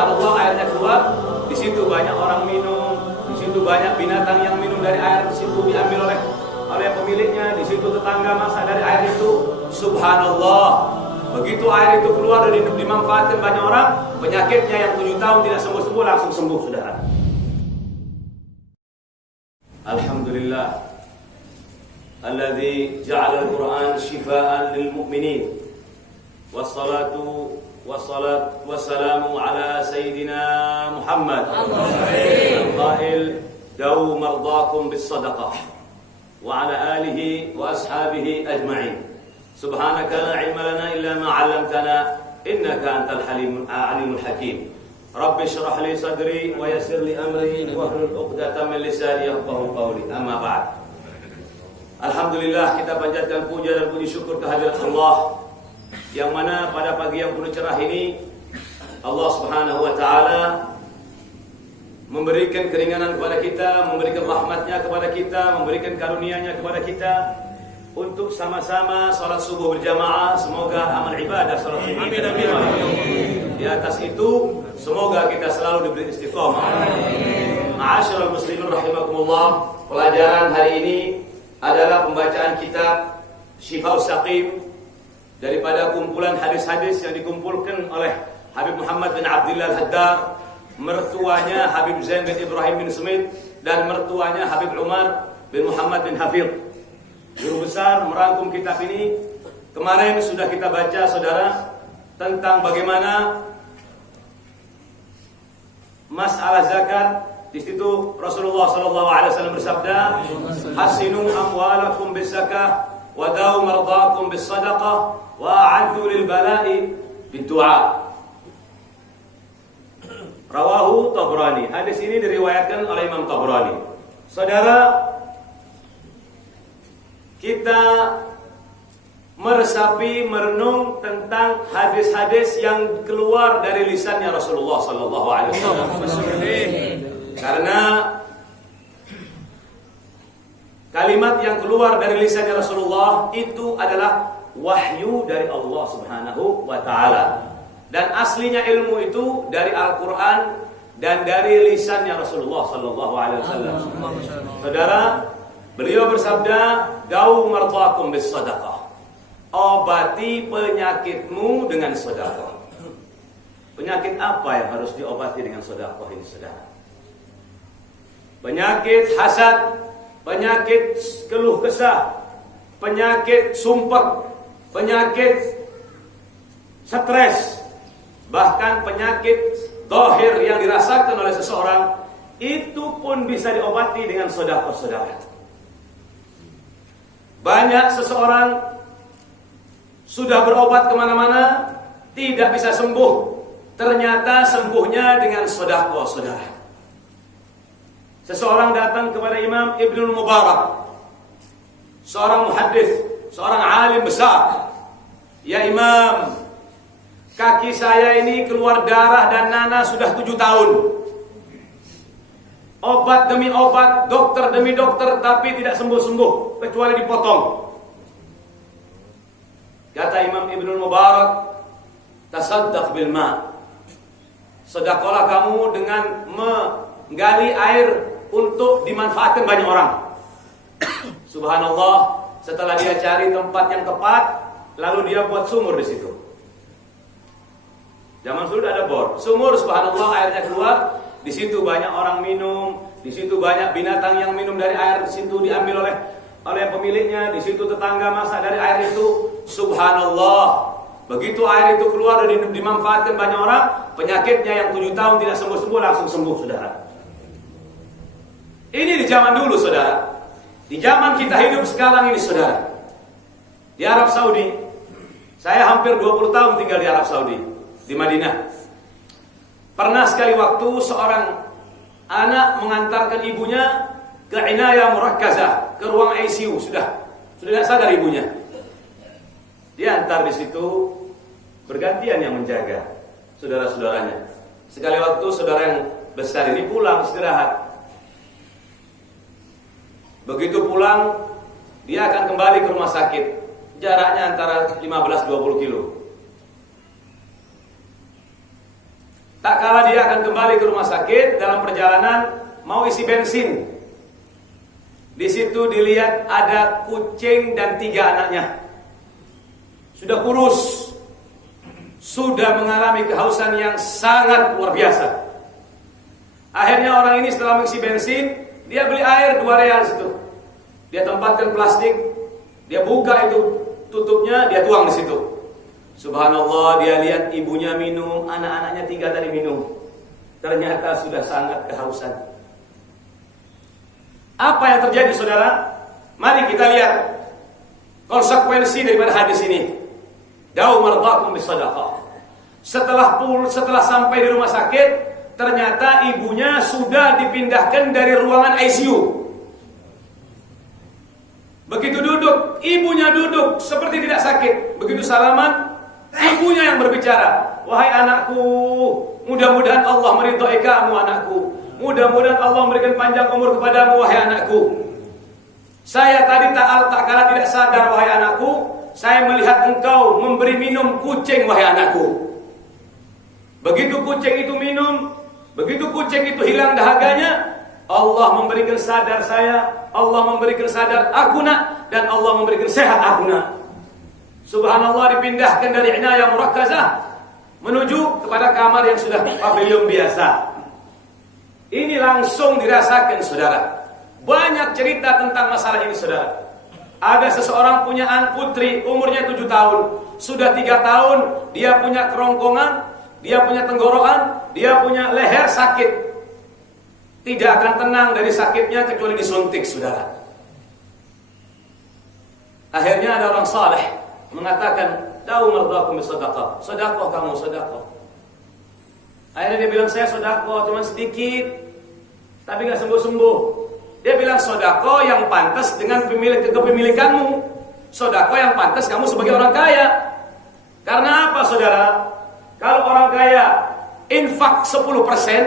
subhanallah airnya keluar, di situ banyak orang minum, di situ banyak binatang yang minum dari air, di situ diambil oleh pemiliknya, di situ tetangga masak dari air itu. Subhanallah. Begitu air itu keluar dan dimanfaatkan banyak orang, penyakitnya yang 7 tahun tidak sembuh-sembuh langsung sembuh, saudara. Alhamdulillah. Alladzi ja'ala al-Qur'an shifaa'an lil mu'minin. Wassalatu wassalamu ala sayyidina Muhammad. Al-qail dawu mardakum bis sadaqah wa ala alihi wa ashabihi ajma'in. Subhanaka la ilma lana illa ma 'allamtana innaka antal alimul hakim. Rabbi shrah li sadri wa yassir li amri wahlul 'uqdatam min lisani yafqahu qawli. Amma ba'd. Alhamdulillah, kita panjatkan puja dan puji syukur kehadirat Allah, yang mana pada pagi yang penuh cerah ini Allah Subhanahu wa taala memberikan keringanan kepada kita, memberikan rahmatnya kepada kita, memberikan karunia-Nya kepada kita untuk sama-sama salat subuh berjamaah. Semoga amal ibadah salat subuh kita diterima. Di atas itu semoga kita selalu diberi istiqamah. Ma'asyiral muslimin rahimakumullah, pelajaran hari ini adalah pembacaan kitab Syifaa'us Saqim daripada kumpulan hadis-hadis yang dikumpulkan oleh Habib Muhammad bin Abdullah Al-Haddad, mertuanya Habib Zain bin Ibrahim bin Smith, dan mertuanya Habib Umar bin Muhammad bin Hafidh. Guru besar merangkum kitab ini. Kemarin sudah kita baca, saudara, tentang bagaimana masalah zakat. Di situ Rasulullah SAW bersabda, "Hasinu amwalakum bis-zakah wa dawu mardakum bis-sadaqah wa a'addu lil bala'i bid-du'a." Rawahu Tabrani. Hadis ini diriwayatkan oleh Imam Tabrani. Saudara, kita meresapi, merenung tentang hadis-hadis yang keluar dari lisannya Rasulullah sallallahu alaihi wasallam. Karena kalimat yang keluar dari lisannya Rasulullah itu adalah wahyu dari Allah Subhanahu wa taala. Dan aslinya ilmu itu dari Al-Qur'an dan dari lisannya Rasulullah sallallahu alaihi wasallam. Saudara, beliau bersabda, "Dawu mardakum bis sadaqah." Obati penyakitmu dengan sedekah. Penyakit apa yang harus diobati dengan sedekah ini, saudara? Penyakit hasad, penyakit keluh kesah, penyakit sumpah, penyakit stres, bahkan penyakit zahir yang dirasakan oleh seseorang, itu pun bisa diobati dengan sedekah, saudara. Banyak seseorang sudah berobat kemana-mana, tidak bisa sembuh. Ternyata sembuhnya dengan sedekah, saudara. Seseorang datang kepada Imam Ibnul Mubarak, seorang muhaddits, seorang alim besar. "Ya Imam, kaki saya ini keluar darah dan nanah sudah 7 tahun. Obat demi obat, dokter demi dokter, tapi tidak sembuh-sembuh, kecuali dipotong." Kata Imam Ibnul Mubarak, "Tasaddaq bil ma." Sedekahlah kamu dengan menggali air untuk dimanfaatkan banyak orang. Subhanallah, setelah dia cari tempat yang tepat, lalu dia buat sumur di situ. Zaman dulu ada bor, sumur, subhanallah, airnya keluar, di situ banyak orang minum, di situ banyak binatang yang minum dari air, di situ diambil oleh pemiliknya, di situ tetangga masak dari air itu. Subhanallah, begitu air itu keluar dan dimanfaatkan banyak orang, penyakitnya yang 7 tahun tidak sembuh-sembuh langsung sembuh, saudara. Ini di zaman dulu, saudara. Di zaman kita hidup sekarang ini, saudara, di Arab Saudi, saya hampir 20 tahun tinggal di Arab Saudi, di Madinah. Pernah sekali waktu seorang anak mengantarkan ibunya ke inayah murakkazah, ke ruang ICU, sudah tidak sadar ibunya. Dia antar di situ, bergantian yang menjaga saudara-saudaranya. Sekali waktu saudara yang besar ini pulang istirahat. Begitu pulang, dia akan kembali ke rumah sakit. Jaraknya antara 15-20 kilo. Tak kala dia akan kembali ke rumah sakit dalam perjalanan mau isi bensin. Di situ dilihat ada kucing dan 3 anaknya. Sudah kurus, sudah mengalami kehausan yang sangat luar biasa. Akhirnya orang ini setelah mengisi bensin, dia beli air 2 real situ. Dia tempatkan plastik, dia buka itu tutupnya, dia tuang di situ. Subhanallah, dia lihat ibunya minum, anak-anaknya 3 tadi minum. Ternyata sudah sangat kehausan. Apa yang terjadi, saudara? Mari kita lihat konsekuensi daripada hadis ini. Da'u mardakum bisadaqah. Setelah sampai di rumah sakit, ternyata ibunya sudah dipindahkan dari ruangan ICU. Begitu duduk, ibunya duduk seperti tidak sakit. Begitu salaman, ibunya yang berbicara. Wahai anakku, mudah-mudahan Allah meridhai kamu, anakku. Mudah-mudahan Allah memberikan panjang umur kepadamu, wahai anakku. Saya tadi tak kala tidak sadar, wahai anakku. Saya melihat engkau memberi minum kucing, wahai anakku. Begitu kucing itu minum, begitu kucing itu hilang dahaganya, Allah memberikan sadar saya, Allah memberikan sadar aku nak, dan Allah memberikan sehat aku nak. Subhanallah, dipindahkan dari inayah murakkazah menuju kepada kamar yang sudah pavilion biasa. Ini langsung dirasakan, saudara. Banyak cerita tentang masalah ini, saudara. Ada seseorang punya anak putri, umurnya 7 tahun. Sudah 3 tahun, dia punya kerongkongan, dia punya tenggorokan, dia punya leher sakit. Tidak akan tenang dari sakitnya kecuali disuntik, saudara. Akhirnya ada orang saleh mengatakan, "Da'u mardakum bisadaqah." Sedekah kamu, sedekah. Akhirnya dia bilang, "Saya sedekah cuma sedikit, tapi enggak sembuh-sembuh." Dia bilang, sedekah yang pantas dengan kepemilikanmu. Sedekah yang pantas kamu sebagai orang kaya. Karena apa, saudara? Kalau orang kaya infak 10%,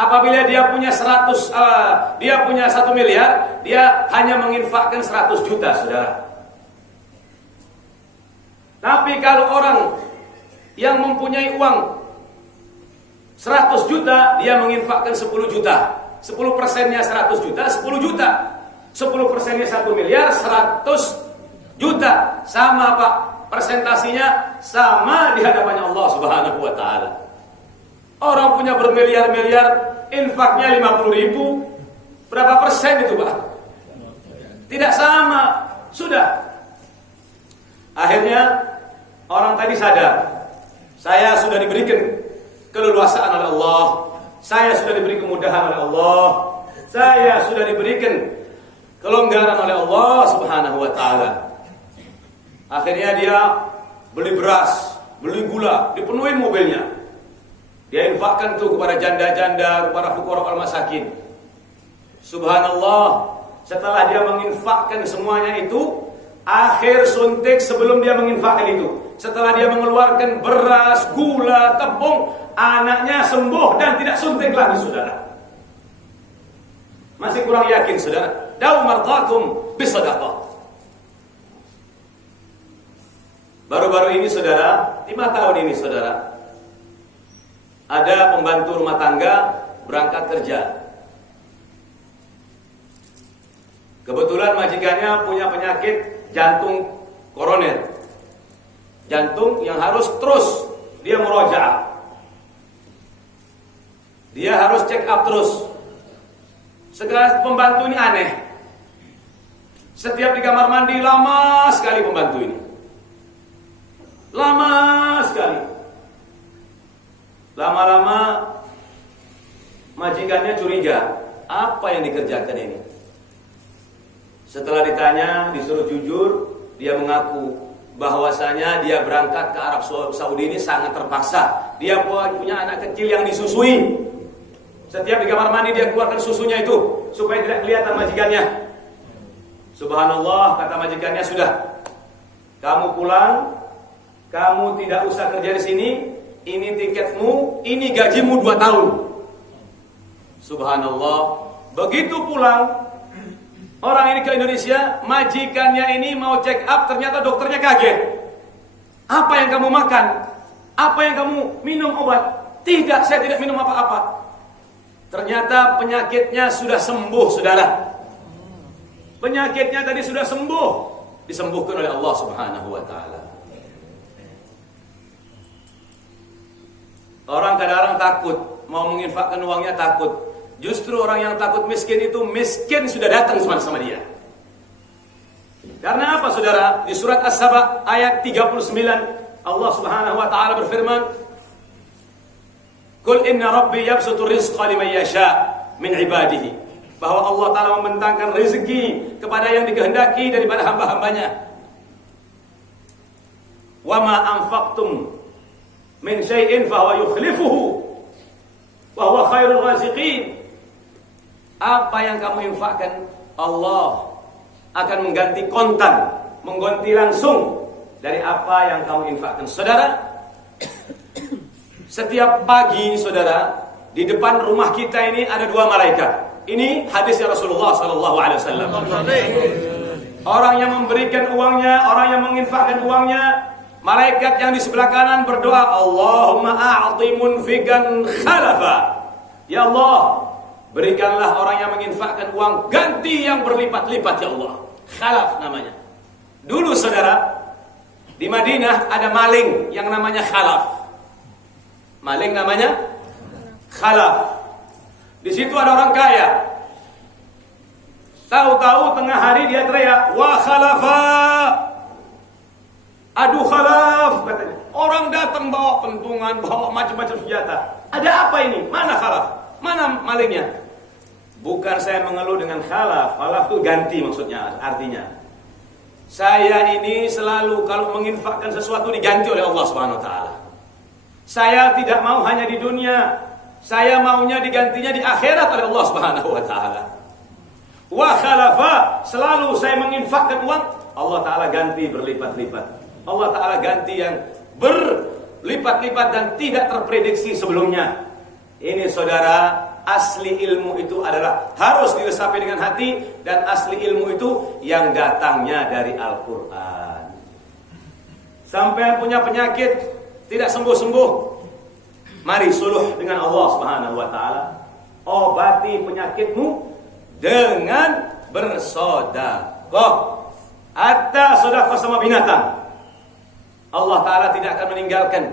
apabila dia punya 1 miliar, dia hanya menginfakkan 100 juta, saudara. Tapi kalau orang yang mempunyai uang 100 juta, dia menginfakkan 10 juta. 10%-nya 100 juta, 10 juta. 10%-nya 1 miliar, 100 juta. Sama, Pak. Persentasinya sama di hadapannya Allah Subhanahu wa taala. Orang punya bermiliar-miliar, infaknya 50.000. Berapa persen itu, Pak? Tidak sama. Sudah. Akhirnya orang tadi sadar, saya sudah diberikan keleluasaan oleh Allah. Saya sudah diberi kemudahan oleh Allah. Saya sudah diberikan kelonggaran oleh Allah Subhanahu wa taala. Akhirnya dia beli beras, beli gula, dipenuhi mobilnya. Dia infakkan itu kepada janda-janda, kepada fuqara al-masakin. Subhanallah, setelah dia menginfakkan semuanya itu, akhir suntik sebelum dia menginfakkan itu, setelah dia mengeluarkan beras, gula, tepung, anaknya sembuh dan tidak suntik lagi, saudara. Masih kurang yakin, saudara? Da'u mardakum bisadaqah. Baru-baru ini, saudara, 5 tahun ini, saudara, ada pembantu rumah tangga berangkat kerja. Kebetulan majikannya punya penyakit jantung koroner. Jantung yang harus terus dia murojaah. Dia harus check up terus. Sekarang pembantu ini aneh. Setiap di kamar mandi lama sekali pembantu ini. Lama sekali. Lama-lama majikannya curiga, apa yang dikerjakan ini? Setelah ditanya, disuruh jujur, dia mengaku bahwasanya dia berangkat ke Arab Saudi ini sangat terpaksa. Dia punya anak kecil yang disusui. Setiap di kamar mandi dia keluarkan susunya itu supaya tidak kelihatan majikannya. Subhanallah, kata majikannya, sudah, kamu pulang, kamu tidak usah kerja di sini. Ini tiketmu, ini gajimu 2 tahun. Subhanallah. Begitu pulang orang ini ke Indonesia, majikannya ini mau check up, ternyata dokternya kaget. Apa yang kamu makan? Apa yang kamu minum obat? Tidak, saya tidak minum apa-apa. Ternyata penyakitnya sudah sembuh, saudara. Penyakitnya tadi sudah sembuh, disembuhkan oleh Allah Subhanahu wa taala. Orang kadang-kadang takut mau menginfakkan uangnya, takut. Justru orang yang takut miskin itu miskin sudah datang sama dia. Karena apa, saudara? Di surat As-Saba ayat 39 Allah Subhanahu wa taala berfirman, "Qul inna rabbi yabsutu rizqa liman yasha min ibadihi." Bahwa Allah taala membentangkan rezeki kepada yang dikehendaki daripada hamba-hambanya. "Wa ma anfaqtum min syai'in fa huwa yukhlifuhu wa huwa khairul raziqin." Apa yang kamu infakkan, Allah akan mengganti kontan, mengganti langsung dari apa yang kamu infakkan. Saudara, setiap pagi, saudara, di depan rumah kita ini ada 2 malaikat. Ini hadisnya Rasulullah sallallahu alaihi wasallam. Orang yang memberikan uangnya, orang yang menginfakkan uangnya, malaikat yang di sebelah kanan berdoa, Allahumma a'ti munfiqan khalafa. Ya Allah, berikanlah orang yang menginfakkan uang ganti yang berlipat-lipat, ya Allah. Khalaf namanya. Dulu, saudara, di Madinah ada maling yang namanya khalaf. Maling namanya khalaf. Di situ ada orang kaya. Tahu-tahu tengah hari dia teriak, "Wa khalafa." Aduh khalaf, katanya. Orang datang bawa pentungan, bawa macam-macam senjata. Ada apa ini? Mana khalaf? Mana malingnya? Bukan saya mengeluh dengan khalaf. Khalaf itu ganti maksudnya, artinya. Saya ini selalu kalau menginfakkan sesuatu diganti oleh Allah Subhanahu wa taala. Saya tidak mau hanya di dunia. Saya maunya digantinya di akhirat oleh Allah Subhanahu wa taala. Wa khalafa, selalu saya menginfakkan uang, Allah taala ganti berlipat-lipat. Allah taala ganti yang berlipat-lipat dan tidak terprediksi sebelumnya. Ini, saudara, asli ilmu itu adalah harus diresapi dengan hati, dan asli ilmu itu yang datangnya dari Al-Qur'an. Sampai punya penyakit tidak sembuh-sembuh, mari suluh dengan Allah Subhanahu wa taala. Obati penyakitmu dengan bersedekah. Hatta sedekah sama binatang, Allah taala tidak akan meninggalkan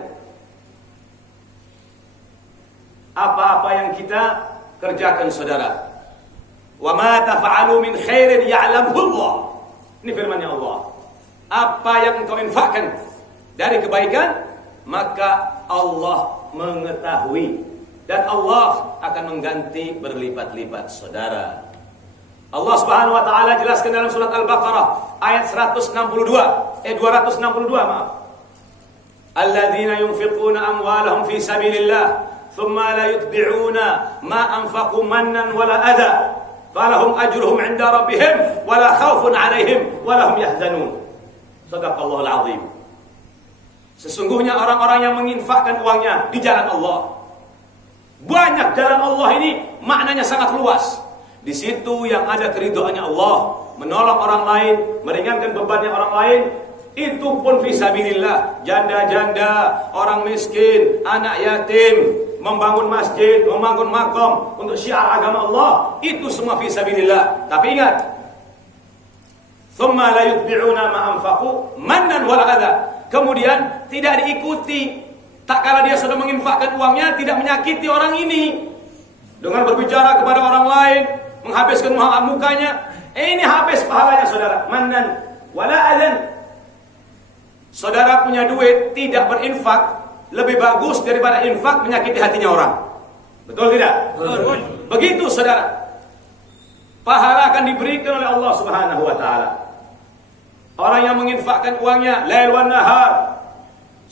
apa-apa yang kita kerjakan, saudara. Wa ma taf'alu min khairin ya'lamhu Allah. Ini firman-Nya Allah. Apa yang engkau infakkan dari kebaikan, maka Allah mengetahui, dan Allah akan mengganti berlipat-lipat, saudara. Allah Subhanahu wa taala jelaskan dalam surat Al-Baqarah ayat 262, maaf. Alladzina yunfiquna amwalahum fi sabilillah thumma la yutbi'una ma anfaqu mannan wala adha falahum ajruhum 'inda rabbihim wala khaufun 'alaihim wala hum yahzanun. Shadaqallahul 'azim. Sesungguhnya orang-orang yang menginfakkan uangnya di jalan Allah. Banyak jalan Allah ini maknanya sangat luas. Di situ yang ada keridhaannya Allah, menolong orang lain, meringankan bebannya orang lain, itu pun fisabilillah. Janda-janda, orang miskin, anak yatim, membangun masjid, membangun makam untuk syiar agama Allah, itu semua fisabilillah. Tapi ingat, thumma la yutbi'una ma anfaqu mannan wala adha. Kemudian tidak diikuti, tak kala dia sudah menginfakkan uangnya, tidak menyakiti orang ini dengan berbicara kepada orang lain, menghabiskan mukanya. Ini habis pahalanya, saudara. Mannan wala adhan. Saudara punya duit, tidak berinfak, lebih bagus daripada infak menyakiti hatinya orang. Betul tidak? Betul. Begitu, saudara. Pahala akan diberikan oleh Allah Subhanahu wa taala. Orang yang menginfakkan uangnya lail wan nahar,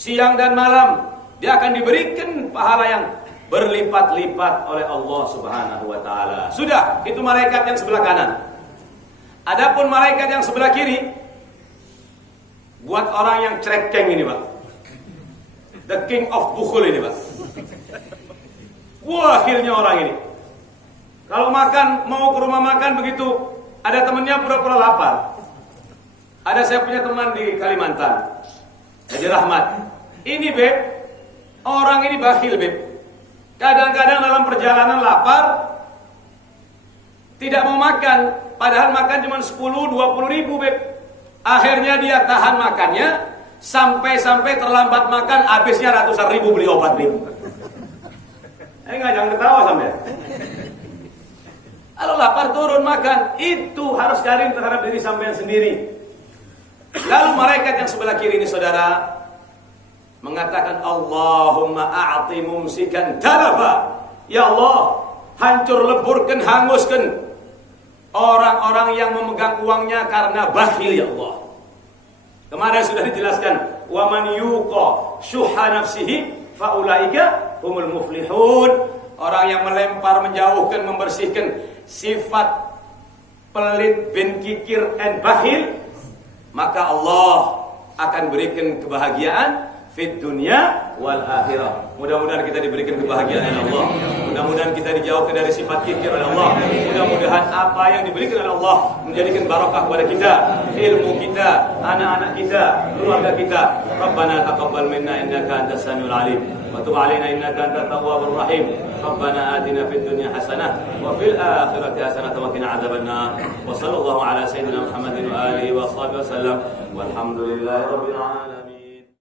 siang dan malam, dia akan diberikan pahala yang berlipat-lipat oleh Allah Subhanahu wa taala. Sudah, itu malaikat yang sebelah kanan. Adapun malaikat yang sebelah kiri, buat orang yang cerekeng ini, Pak. The king of bukhul ini, Pak. Wakilnya orang ini. Kalau makan, mau ke rumah makan begitu, ada temannya pura-pura lapar. Ada saya punya teman di Kalimantan, Haji Rahmat. Ini, Beb, orang ini bakhil, Beb. Kadang-kadang dalam perjalanan lapar, tidak mau makan, padahal makan cuma 10-20 ribu, Beb. Akhirnya dia tahan makannya, sampai-sampai terlambat makan, habisnya ratusan ribu beli obat, Beb. Enggak, jangan ketawa sampai. Kalau lapar turun makan, itu harus karim terhadap diri sampean sendiri. Lalu malaikat yang sebelah kiri ini saudara mengatakan, Allahumma a'ti mumsikan talafa. Ya Allah, hancur leburkan, hanguskan orang-orang yang memegang uangnya karena bakhil, ya Allah. Kemarin sudah dijelaskan, wa man yuqa syuha nafsihi faulaika humul muflihun. Orang yang melempar, menjauhkan, membersihkan sifat pelit, bin kikir, dan bakhil, maka Allah akan berikan kebahagiaan fid dunya wal akhirah. Mudah-mudahan kita diberikan kebahagiaan oleh Allah. Mudah-mudahan kita dijauhkan dari sifat kikir oleh Allah. Mudah-mudahan apa yang diberikan oleh Allah menjadikan barokah kepada kita, ilmu kita, anak-anak kita, keluarga kita. Rabbana taqabbal minna innaka antas samiul alim wa tub alaina innaka antat tawwabur rahim. Rabbana atina fid dunya hasanah wa fil akhirati hasanah wa qina adzabannar. Wa sallallahu ala sayyidina Muhammadin wa alihi wa sahbihi wasallam. Walhamdulillahirabbil alamin.